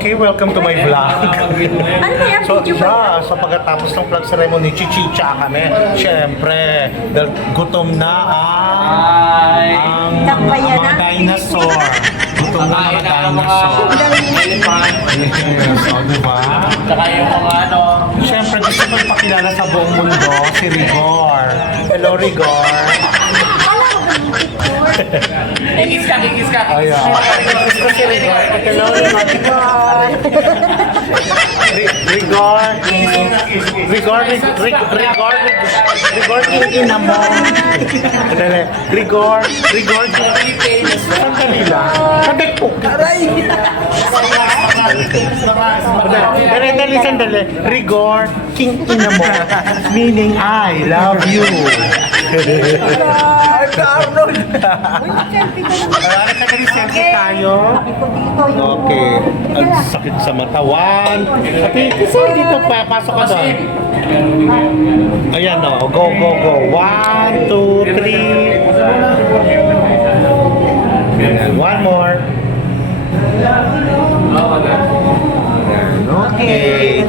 Okay, welcome to my vlog. Ano ba yan? So, Video ba yan? sa pagkatapos ng flag ceremony, chichicha kami. Siyempre, dahil gutom na ang Takbayan mga na. dinosaur. Gutom na ang mga dinosaur. Yes, o, diba? Tsaka yung mga ano. Siyempre, gusto ko ipakilala sa buong mundo si Rigor. Hello, Rigor. Kikis ka, kikis ka. Ayan. Gusto si Rigor. Hello, Rigor. Rigor. Rigor, ina mo. Rigor. Sandali lang. Sabik po. Sandali. Rigor, king ina mo. Meaning, I love you. Selfie tayo. Okay. Ang sakit sa matawan. Ate, kasi dito pa, pasok ka doon. Ayan o, go. 1, 2, 3. One more. Okay.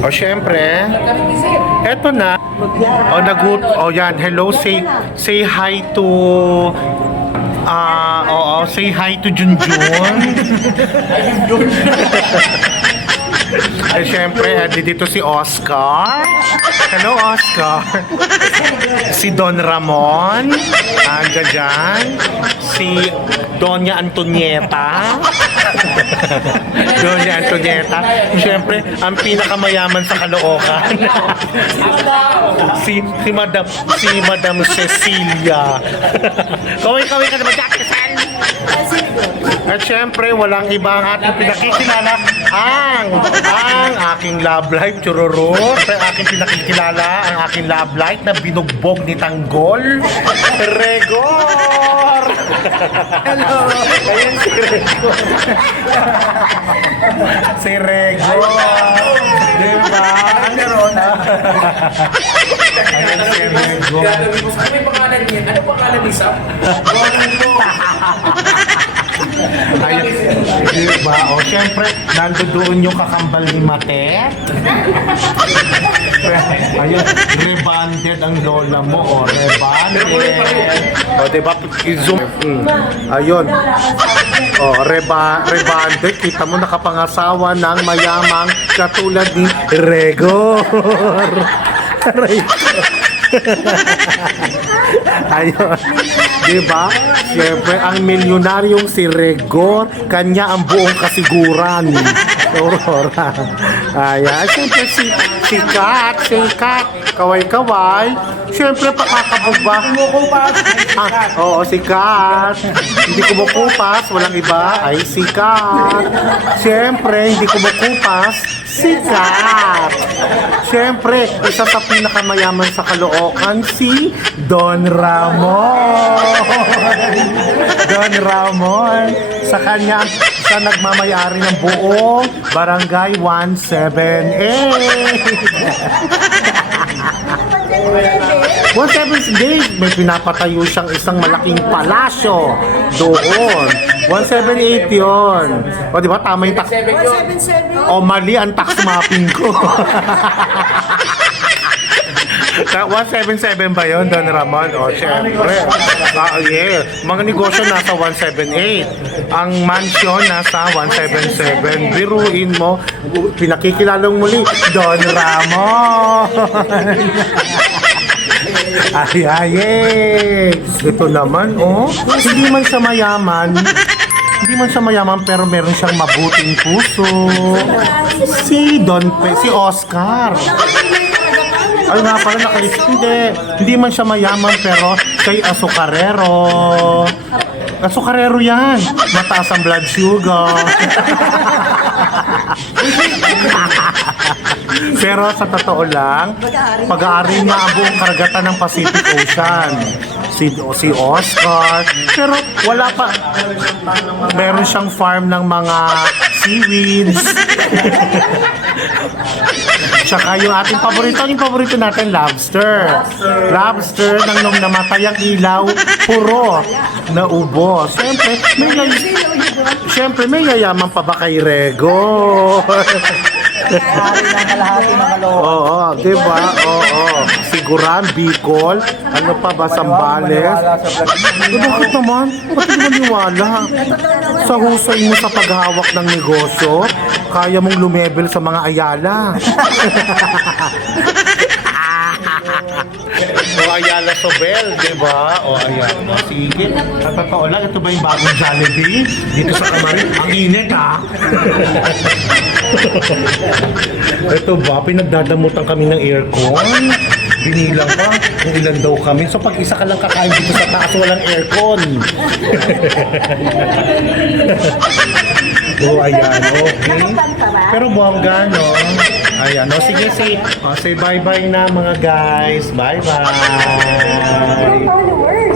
O, syempre, eto na. O, yan. Hello, say hi to say hi to Junjun. Eh, syempre, dito si Oscar. Hello, Oscar. Si Don Ramon. Andiyan dyan. Si Doña Antonieta. Doña Antonieta. Syempre, ang pinakamayaman sa Caloocan. si Madam Cecilia. Kaway ka naman, Jackson. At syempre, walang iba ang ating pinakikilala ang aking love life, chururut. Ang aking pinakikilala ang aking love life na binugbog ni Tanggol, Regor. Hello. Ayan si Regor. Si Regor. Diba? Ayan si Regor. Ano yung pangalan niya? Ano pangalan ni Sam? Ayun, diba? O, syempre, nandoon yung kakambal ni Mate. Ayun, rebanded ang lola mo, o, rebanded. O, diba? I-zoom. Ayun. O, rebanded. Kita mo nakapangasawa ng mayamang katulad ni Regor. Ayun. Diba? Siyempre, ang milyonaryong si Regor, kanya ang buong kasiguran. Aurora. Ayan. Siyempre, si Kat. Kaway-kaway. Siyempre, pakakabog ba? Oo, si Kat. Hindi kumukupas. Walang iba. Ay, si Kat. Siyempre, hindi kumukupas. Si Kat. Siyempre, isa sa pinakamayaman sa Caloocan, si Don Ramon. Don Ramon. Sa kanya, siya nagmamayari ng buong Barangay 178. 178, may pinapatayo siyang isang malaking palasyo doon. 178 yun. O, di ba? Tama yung tax. 177. O, mali ang tax mapping ko. 177 ba yun, Don Ramon? O, syempre. Yeah. Mga negosyo nasa 178. Ang mansion nasa 177. Biruin mo, pinakikilalang muli, Don Ramon. Ay. Ito naman, oh. Hindi man siya mayaman, pero meron siyang mabuting puso. Si Oscar. Ay nga pala, hindi man siya mayaman, pero siya'y asukarero. Asukarero yan. Mataas ang blood sugar. Pero sa totoo lang, pag-aari niya ang buong karagatan ng Pacific Ocean. Si Oscar. Pero wala pa. Meron siyang farm ng mga seaweeds. Tsaka yung ating paborito natin, lobster. Lobster nang namatay ang ilaw, puro na ubos. Siyempre, may syempre, may yayaman pa ba kay Rego? Ari ng kalahati ng kalokohan. Oo, di ba? Oo. Siguran, Bicol, ano pa ba, Sambales? Maniwala sa vlog niyo. Bakit naman? Bakit di maniwala? Sa husay mo sa paghawak ng negosyo, kaya mong lumebel sa mga Ayala. O Ayala Sobel, di ba? O ayan. O, sige. Sa totoo lang, ito ba yung bagong Jollibee? Dito sa Kamarin, ang init ha. Ito ba, pinagdadamutan kami ng aircon? Binilang pa kung ilan daw kami. So pag isa ka lang kakain dito sa taas, walang aircon. Oh, ayan, okay. Pero bongga, no? Ayan, no? Sige, say bye-bye na mga guys. Bye-bye. Followers.